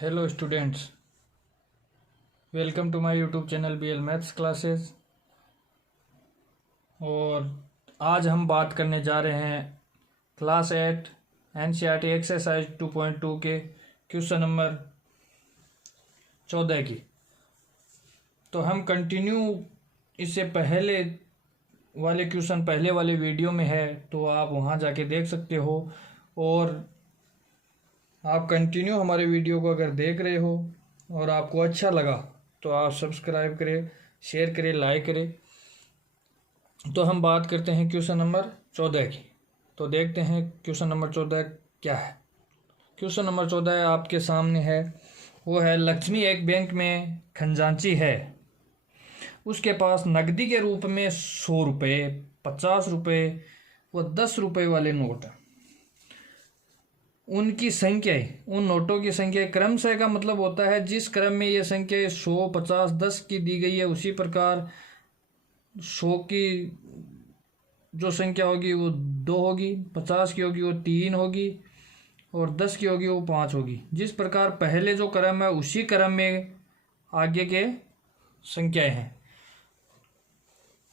Hello students, welcome to my YouTube channel BL maths classes. और आज हम बात करने जा रहे हैं क्लास 8 NCERT एक्सरसाइज 2.2 के क्वेश्चन नंबर 14 की। तो हम कंटिन्यू, इससे पहले वाले क्वेश्चन पहले वाले वीडियो में है, तो आप वहाँ जाके देख सकते हो। और आप कंटिन्यू हमारे वीडियो को अगर देख रहे हो और आपको अच्छा लगा तो आप सब्सक्राइब करें, शेयर करें, लाइक करें। तो हम बात करते हैं क्वेश्चन नंबर 14 की। तो देखते हैं क्वेश्चन नंबर 14 क्या है। क्वेश्चन नंबर 14 आपके सामने है, वो है लक्ष्मी एक बैंक में खजांची है। उसके पास नकदी के रूप में 100 रुपये, 50 रुपये व 10 रुपये वाले नोट हैं। उनकी संख्याएं, उन नोटों की संख्या क्रमशः का मतलब होता है जिस क्रम में ये संख्या 100, 50, 10 की दी गई है, उसी प्रकार 100 की जो संख्या होगी वो 2 होगी, 50 की होगी वो 3 होगी और 10 की होगी वो 5 होगी। जिस प्रकार पहले जो क्रम है उसी क्रम में आगे के संख्याएं हैं।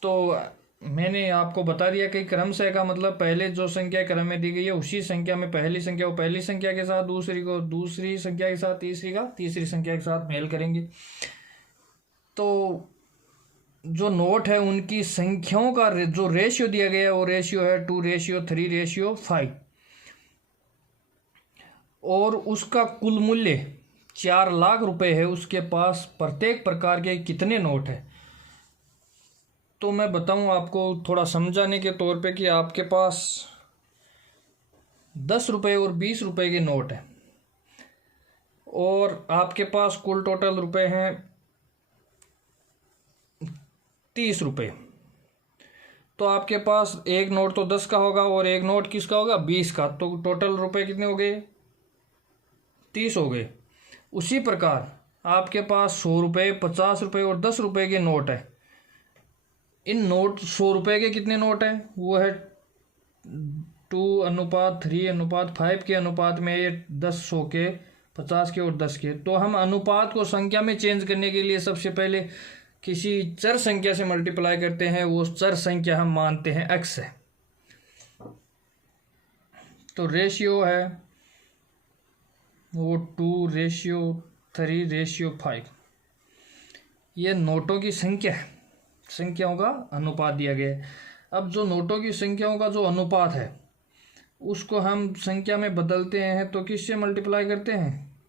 तो मैंने आपको बता दिया कि क्रमशः का मतलब पहले जो संख्या क्रम में दी गई है उसी संख्या में पहली संख्या को पहली संख्या के साथ, दूसरी को दूसरी संख्या के साथ, तीसरी का तीसरी संख्या के साथ मेल करेंगे। तो जो नोट है उनकी संख्याओं का जो रेशियो दिया गया है वो रेशियो है 2:3:5 और उसका कुल मूल्य 4 लाख रुपए है। उसके पास प्रत्येक प्रकार के कितने नोट है। तो मैं बताऊं आपको थोड़ा समझाने के तौर पे कि आपके पास 10 रुपये और 20 रुपये के नोट हैं और आपके पास कुल टोटल रुपए हैं 30 रुपये। तो आपके पास एक नोट तो 10 का होगा और एक नोट किसका होगा, 20 का। तो टोटल रुपए कितने हो गए, 30 हो गए। उसी प्रकार आपके पास 100 रुपये, 50 रुपये और 10 रुपये के नोट है। इन नोट 100 रुपये के कितने नोट हैं, वो है 2:3:5 के अनुपात में ये 10 100 के, 50 के और 10 के। तो हम अनुपात को संख्या में चेंज करने के लिए सबसे पहले किसी चर संख्या से मल्टीप्लाई करते हैं। वो चर संख्या हम मानते हैं x है। तो रेशियो है वो 2:3:5। ये नोटों की संख्या है, संख्याओं का अनुपात दिया गया है। अब जो नोटों की संख्याओं का जो अनुपात है उसको हम संख्या में बदलते हैं तो किससे मल्टीप्लाई करते हैं,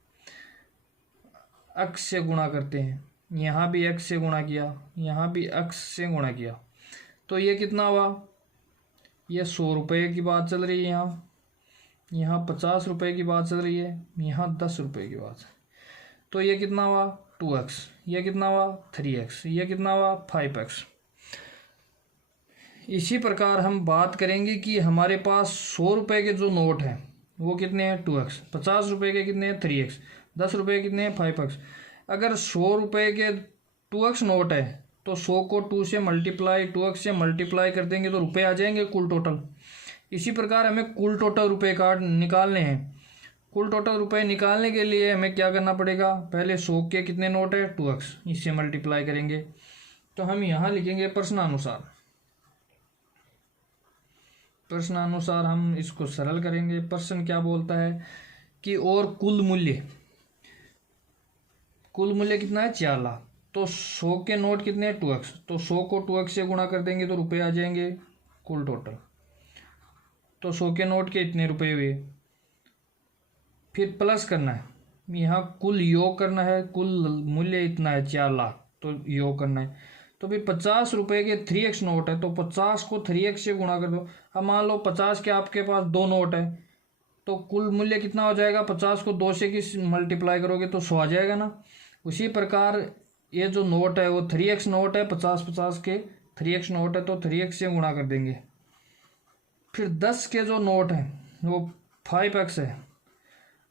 x से गुणा करते हैं। यहाँ भी x से गुणा किया, यहाँ भी x से गुणा किया। तो ये कितना हुआ, ये 100 रुपये की बात चल रही है, यहाँ 50 रुपये की बात चल रही है, यहाँ 10 रुपये की बात है। तो ये कितना हुआ 2x, ये कितना हुआ 3x, ये कितना हुआ 5x। इसी प्रकार हम बात करेंगे कि हमारे पास 100 रुपये के जो नोट हैं वो कितने हैं 2x, 50 रुपये के कितने हैं 3x, 10 रुपये के कितने हैं 5x। अगर 100 रुपये के 2x नोट है तो 100 को 2 से मल्टीप्लाई, 2x से मल्टीप्लाई कर देंगे तो रुपये आ जाएंगे कुल टोटल। इसी प्रकार हमें कुल टोटल रुपये कार्ड निकालने हैं। कुल टोटल रुपये निकालने के लिए हमें क्या करना पड़ेगा, पहले 100 के कितने नोट है 2x, इससे मल्टीप्लाई करेंगे। तो हम यहाँ लिखेंगे प्रश्नानुसार। प्रश्नानुसार हम इसको सरल करेंगे। प्रश्न क्या बोलता है कि और कुल मूल्य, कुल मूल्य कितना है 4 लाख। तो 100 के नोट कितने हैं 2x, तो 100 को 2x से गुणा कर देंगे तो रुपये आ जाएंगे कुल टोटल। तो 100 के नोट के इतने रुपये हुए, फिर प्लस करना है, यहाँ कुल योग करना है। कुल मूल्य इतना है 4 लाख, तो योग करना है। तो फिर 50 रुपये के 3x नोट है तो 50 को 3x से गुणा कर दो। अब मान लो 50 के आपके पास 2 नोट है तो कुल मूल्य कितना हो जाएगा, 50 को 2 से किस मल्टीप्लाई करोगे तो 100 आ जाएगा ना। उसी प्रकार ये जो नोट है वो 3x नोट है, 50 के 3x नोट है तो 3x से गुणा कर देंगे। फिर 10 के जो नोट हैं वो 5x है।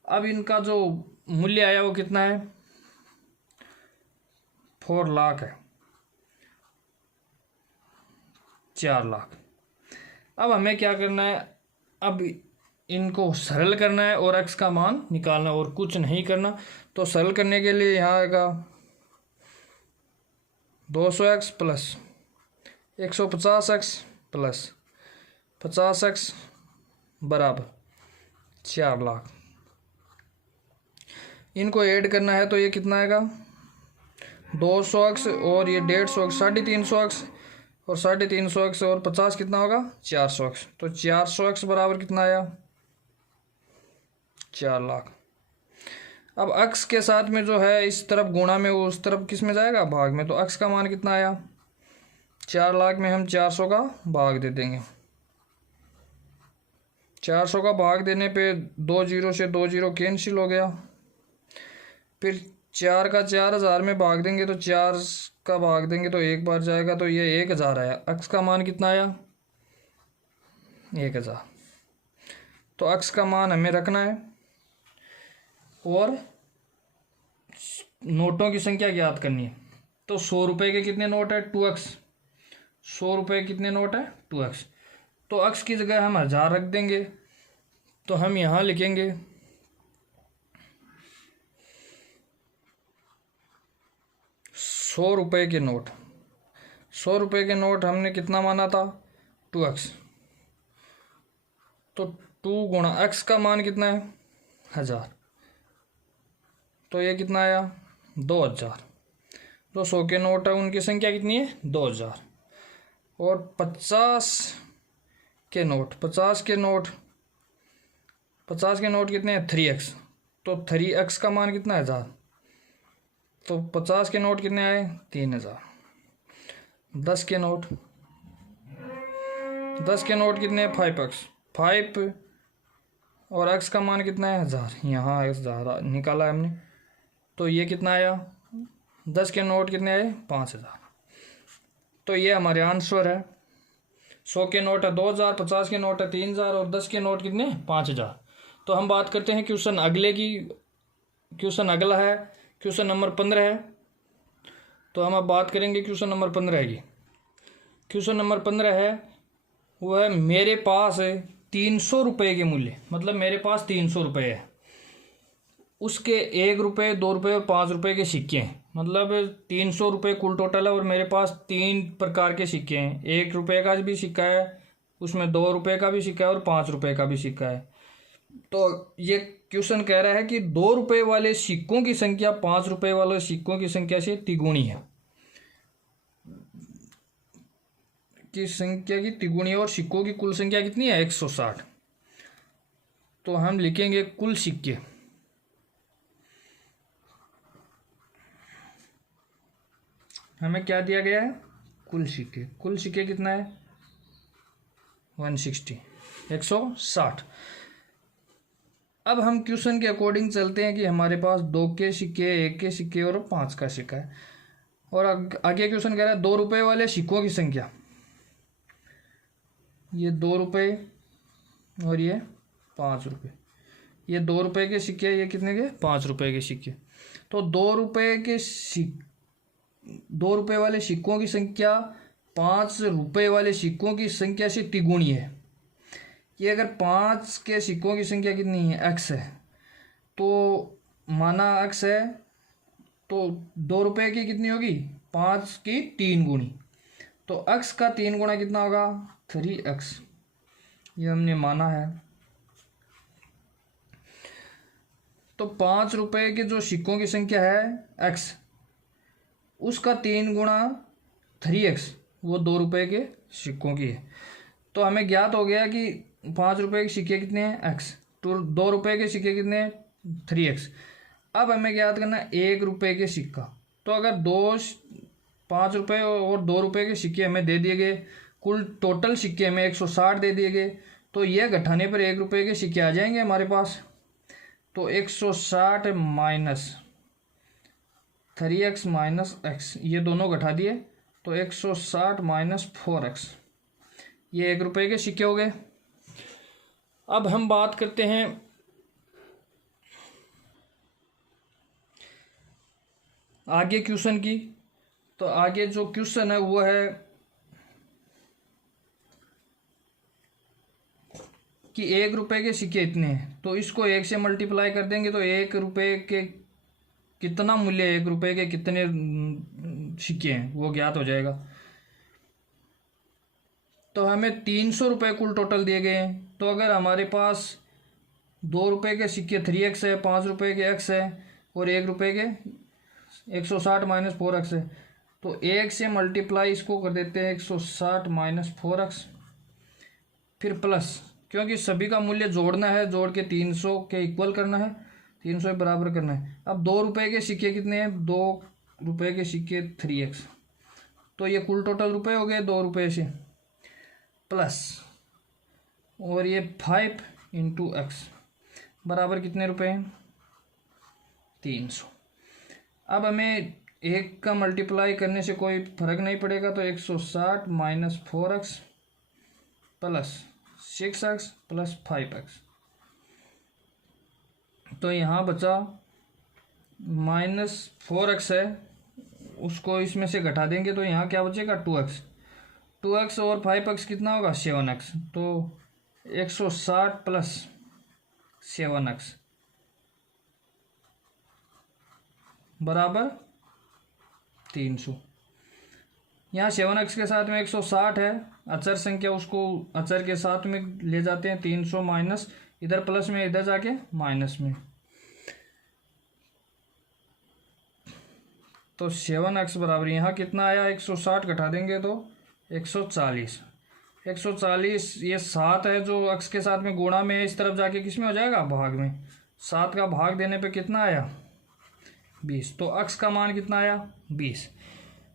अब इनका जो मूल्य आया वो कितना है 4 लाख है, 4 लाख। अब हमें क्या करना है, अब इनको सरल करना है और x का मान निकालना और कुछ नहीं करना। तो सरल करने के लिए यहाँ आएगा 200x plus 150x plus 50x बराबर 4 लाख। इनको ऐड करना है तो ये कितना आएगा 200x और ये 150x 350x और 350x और 50 कितना होगा 400x। तो 400x बराबर कितना आया 4 लाख। अब x के साथ में जो है इस तरफ गुणा में उस तरफ किस में जाएगा भाग में। तो x का मान कितना आया 4 लाख में हम 400 का भाग दे देंगे। 400 का भाग देने पे 2 जीरो से 2 जीरो कैंसिल हो गया। फिर 4 का 4000 में भाग देंगे तो 4 का भाग देंगे तो एक बार जाएगा तो ये 1000 आया। x का मान कितना आया 1000। तो x का मान हमें रखना है और नोटों की संख्या ज्ञात करनी है। तो 100 रुपये के कितने नोट है 2x। 100 रुपये कितने नोट है 2x। तो x की जगह हम 1000 रख देंगे। तो हम यहाँ लिखेंगे 100 रुपये के नोट। 100 रुपये के नोट हमने कितना माना था 2x। तो 2 गुणा x का मान कितना है 1000। तो ये कितना आया 2000। जो 100 के नोट है उनकी संख्या कितनी है 2000। और 50 के नोट 50 के नोट कितने हैं 3x। तो 3x का मान कितना है 1000। तो 50 के नोट कितने आए 3000। 10 के नोट कितने 5x 5 और x का मान कितना है 1000। यहाँ 1000 निकाला है हमने। तो ये कितना आया 10 के नोट कितने आए 5000। तो ये हमारे आंसर है। 100 के नोट है 2000, 50 के नोट है 3000 और 10 के नोट कितने 5000। तो हम बात करते हैं क्वेश्चन अगले की। क्वेश्चन अगला है क्वेश्चन नंबर 15 है। तो हम अब बात करेंगे क्वेश्चन नंबर 15 की। क्वेश्चन नंबर 15 है वो है मेरे पास 300 रुपये के मूल्य, मतलब मेरे पास 300 रुपये है, उसके 1 रुपये 2 रुपये और 5 रुपये के सिक्के हैं। मतलब 300 रुपये कुल टोटल है और मेरे पास 3 प्रकार के सिक्के हैं। 1 रुपये का भी सिक्का है, उसमें 2 रुपये का भी सिक्का है और 5 रुपये का भी सिक्का है। तो ये क्वेश्चन कह रहा है कि 2 रुपये वाले सिक्कों की संख्या 5 रुपये वाले सिक्कों की संख्या से तिगुनी है। की संख्या की तिगुनी और सिक्कों की कुल संख्या कितनी है 160। तो हम लिखेंगे कुल सिक्के। हमें क्या दिया गया है कुल सिक्के। कुल सिक्के कितना है 160 160। अब हम क्वेश्चन के अकॉर्डिंग चलते हैं कि हमारे पास 2 के सिक्के 1 के सिक्के और 5 का सिक्का है। और आगे क्वेश्चन कह रहा है 2 रुपये वाले सिक्कों की संख्या। ये 2 रुपये और ये 5 रुपये। ये 2 रुपये के सिक्के, ये कितने के 5 रुपये के सिक्के। तो 2 रुपये वाले सिक्कों की संख्या 5 रुपये वाले सिक्कों की संख्या से तिगुनी है। ये अगर 5 के सिक्कों की संख्या कितनी है x है, तो माना x है तो 2 रुपये की कितनी होगी 5 की 3 गुणी। तो x का 3 गुणा कितना होगा 3x। ये हमने माना है। तो 5 रुपये के जो सिक्कों की संख्या है x, उसका 3 गुणा 3x वो 2 रुपये के सिक्कों की है। तो हमें ज्ञात हो गया कि 5 रुपये के सिक्के कितने हैं x, तो 2 रुपये के सिक्के कितने हैं 3x। अब हमें ज्ञात करना है 1 रुपये के सिक्का। तो अगर 5 रुपये और 2 रुपये के सिक्के हमें दे दिए गए, कुल टोटल सिक्के हमें 160 दे दिए गए, तो यह घटाने पर 1 रुपये के सिक्के आ जाएंगे हमारे पास। तो 160 माइनस 3x माइनस x, ये दोनों घटा दिए तो 160 माइनस 4x, ये 1 रुपये के सिक्के हो गए। अब हम बात करते हैं आगे क्वेश्चन की। तो आगे जो क्वेश्चन है वो है कि 1 रुपये के सिक्के इतने हैं, तो इसको 1 से मल्टीप्लाई कर देंगे तो 1 रुपये के कितना मूल्य, 1 रुपये के कितने सिक्के हैं वो ज्ञात हो जाएगा। तो हमें 300 रुपये कुल टोटल दिए गए हैं। तो अगर हमारे पास 2 रुपये के सिक्के 3x है, 5 रुपये के x है और 1 रुपये के 160 माइनस 4x है, तो 1 से मल्टीप्लाई इसको कर देते हैं 160 माइनस 4x, फिर प्लस, क्योंकि सभी का मूल्य जोड़ना है, जोड़ के 300 के इक्वल करना है, 300 के बराबर करना है। अब 2 रुपये के सिक्के कितने हैं, 2 रुपये के सिक्के 3x, तो ये कुल टोटल रुपये हो गए 2 रुपये से, प्लस और ये 5 इंटू x बराबर कितने रुपए हैं, 300। अब हमें 1 का मल्टीप्लाई करने से कोई फर्क नहीं पड़ेगा, तो 160 minus 4x plus 6x plus 5x, तो यहाँ बचा माइनस 4x है, उसको इसमें से घटा देंगे तो यहाँ क्या बचेगा 2x और 5x कितना होगा 7x, तो 160 प्लस 7x बराबर 300। यहाँ 7x के साथ में 160 है अचर संख्या, उसको अचर के साथ में ले जाते हैं, 300 माइनस इधर प्लस में, इधर जाके माइनस में, तो 7x बराबर यहाँ कितना आया, 160 घटा देंगे तो 140। 140 ये 7 है जो x के साथ में गुणा में है, इस तरफ जाके किस में हो जाएगा, भाग में। 7 का भाग देने पे कितना आया 20, तो x का मान कितना आया 20।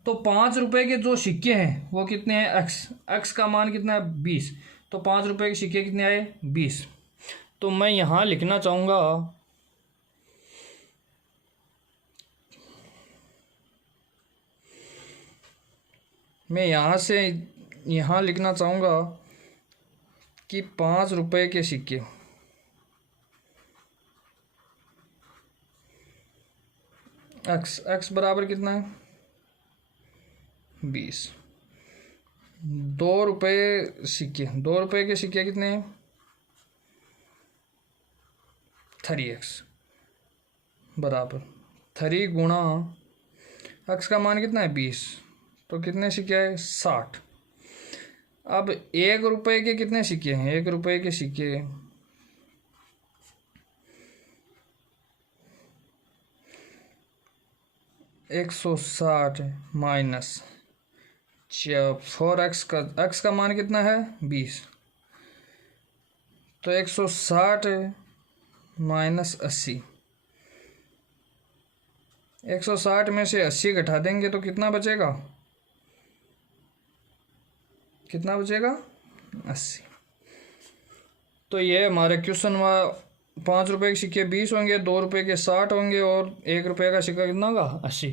तो 5 रुपये के जो सिक्के हैं वो कितने हैं, x का मान कितना है 20, तो 5 रुपये के सिक्के कितने आए 20। तो मैं यहाँ लिखना चाहूँगा मैं यहाँ से यहाँ लिखना चाहूँगा कि 5 रुपये के सिक्के x बराबर कितना है 20। 2 रुपये सिक्के, 2 रुपये के सिक्के कितने हैं 3x बराबर 3 गुणा x का मान कितना है 20, तो कितने सिक्के है 60। अब 1 रुपये के कितने सिक्के हैं, 1 रुपये के सिक्के 160 माइनस 4x का, x का मान कितना है 20, तो 160 माइनस 80, 160 में से 80 घटा देंगे तो कितना बचेगा, कितना बचेगा 80। तो ये हमारे क्वेश्चन में 5 रुपये के सिक्के 20 होंगे, 2 रुपये के 60 होंगे और 1 रुपये का सिक्का कितना होगा 80।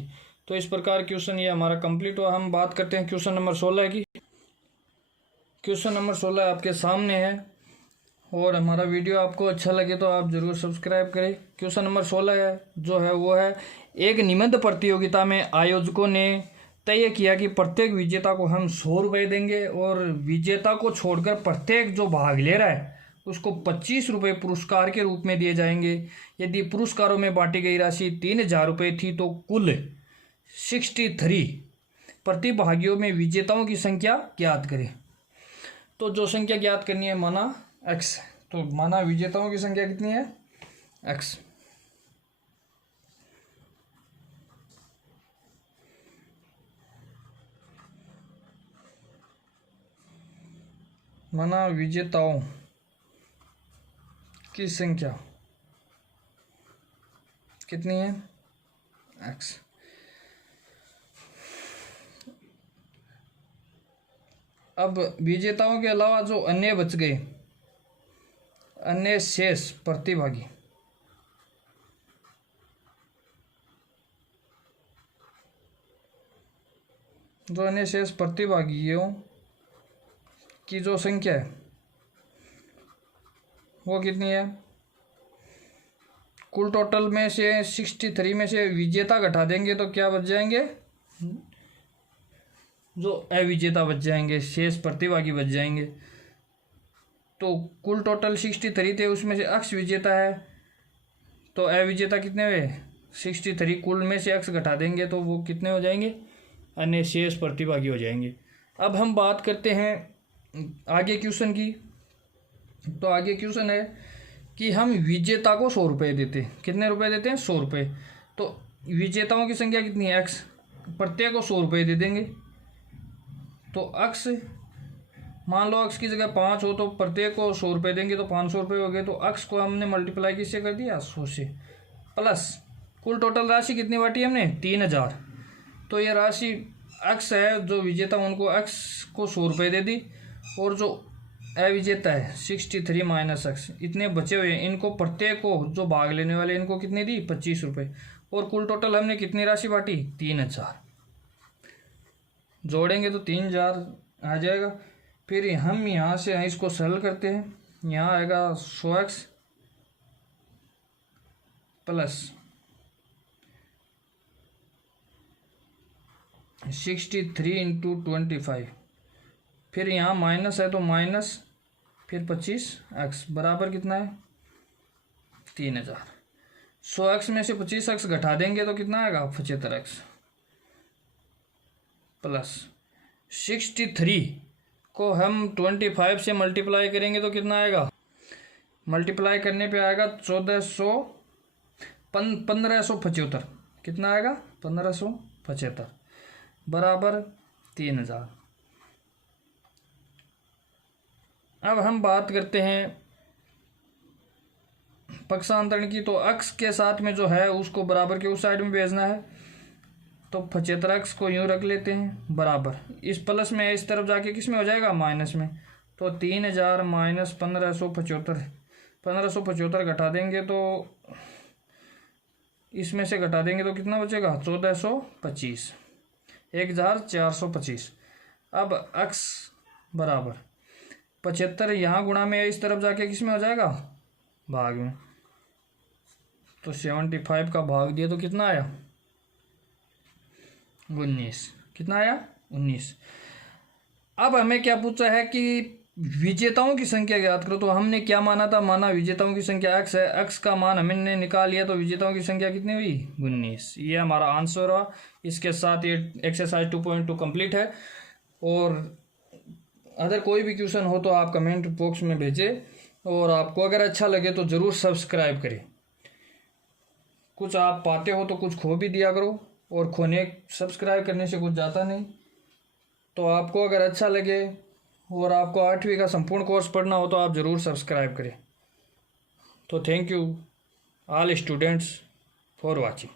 तो इस प्रकार क्वेश्चन ये हमारा कंप्लीट हुआ। हम बात करते हैं क्वेश्चन नंबर 16 की। क्वेश्चन नंबर 16 आपके सामने है और हमारा वीडियो आपको अच्छा लगे तो आप ज़रूर सब्सक्राइब करें। क्वेश्चन नंबर 16 है जो है वो है, एक निबंध प्रतियोगिता में आयोजकों ने तय किया कि प्रत्येक विजेता को हम 100 रुपये देंगे और विजेता को छोड़कर प्रत्येक जो भाग ले रहा है उसको 25 रुपये पुरस्कार के रूप में दिए जाएंगे। यदि पुरस्कारों में बांटी गई राशि 3000 रुपये थी तो कुल 63 प्रतिभागियों में विजेताओं की संख्या ज्ञात करें। तो जो संख्या ज्ञात करनी है माना x, तो माना विजेताओं की संख्या कितनी है x। माना विजेताओं की संख्या कितनी है x। अब विजेताओं के अलावा जो अन्य बच गए, अन्य शेष प्रतिभागी, जो अन्य शेष प्रतिभागियों की जो संख्या है वो कितनी है, कुल टोटल में से 63 में से विजेता घटा देंगे तो क्या बच जाएंगे, जो अविजेता बच जाएंगे, शेष प्रतिभागी बच जाएंगे। तो कुल टोटल 63 थे, उसमें से x विजेता है तो अविजेता कितने हुए 63। कुल में से x घटा देंगे तो वो कितने हो जाएंगे, अन्य शेष प्रतिभागी हो जाएंगे। अब हम बात करते हैं आगे क्वेश्चन की। तो आगे क्वेश्चन है कि हम विजेता को 100 रुपये देते हैं। कितने रुपए देते हैं, 100 रुपये। तो विजेताओं की संख्या कितनी है, x, प्रत्येक को 100 रुपये दे देंगे। तो x मान लो x की जगह 5 हो तो प्रत्येक को 100 रुपये देंगे तो 500 रुपये हो गए। तो x को हमने मल्टीप्लाई किससे कर दिया, 100 से, प्लस कुल टोटल राशि कितनी बांटी हमने, 3000। तो ये राशि x है जो विजेता, उनको x को 100 रुपये दे दी, और जो अविजेता है 63 माइनस x, इतने बचे हुए हैं, इनको प्रत्येक को जो भाग लेने वाले इनको कितनी दी, 25 रुपये। और कुल टोटल हमने कितनी राशि बांटी, 3000। जोड़ेंगे तो 3000 आ जाएगा। फिर हम यहाँ से इसको सरल करते हैं, यहाँ आएगा 100x प्लस 63 इंटू 25, फिर यहाँ माइनस है तो माइनस, फिर 25x बराबर कितना है, 3000। 100x में से 25x घटा देंगे तो कितना आएगा, 75x प्लस 63 को हम 25 से मल्टीप्लाई करेंगे तो कितना आएगा, मल्टीप्लाई करने पे आएगा 1575। कितना आएगा, 1575 बराबर 3000। अब हम बात करते हैं पक्षांतरण की। तो x के साथ में जो है उसको बराबर के उस साइड में भेजना है, तो 75x को यूँ रख लेते हैं बराबर, इस प्लस में इस तरफ जाके किस में हो जाएगा, माइनस में। तो 3000 माइनस 1575, 1575 घटा देंगे तो इसमें से घटा देंगे तो कितना बचेगा, 1425, 1425। अब x बराबर 75 यहाँ गुणा में इस तरफ जाके किस में हो जाएगा, भाग में। तो 75 का भाग दिया तो कितना आया, 19। कितना आया, 19। अब हमें क्या पूछा है कि विजेताओं की संख्या ज्ञात करो। तो हमने क्या माना था, माना विजेताओं की संख्या x है, x का मान हमने निकाल लिया, तो विजेताओं की संख्या कितनी हुई, 19। ये हमारा आंसर रहा। इसके साथ ये एक्सरसाइज 2.2 कंप्लीट है। और अगर कोई भी क्वेश्चन हो तो आप कमेंट बॉक्स में भेजें, और आपको अगर अच्छा लगे तो ज़रूर सब्सक्राइब करें। कुछ आप पाते हो तो कुछ खो भी दिया करो, और खोने सब्सक्राइब करने से कुछ जाता नहीं। तो आपको अगर अच्छा लगे और आपको 8वीं का संपूर्ण कोर्स पढ़ना हो तो आप ज़रूर सब्सक्राइब करें। तो thank you all students for watching.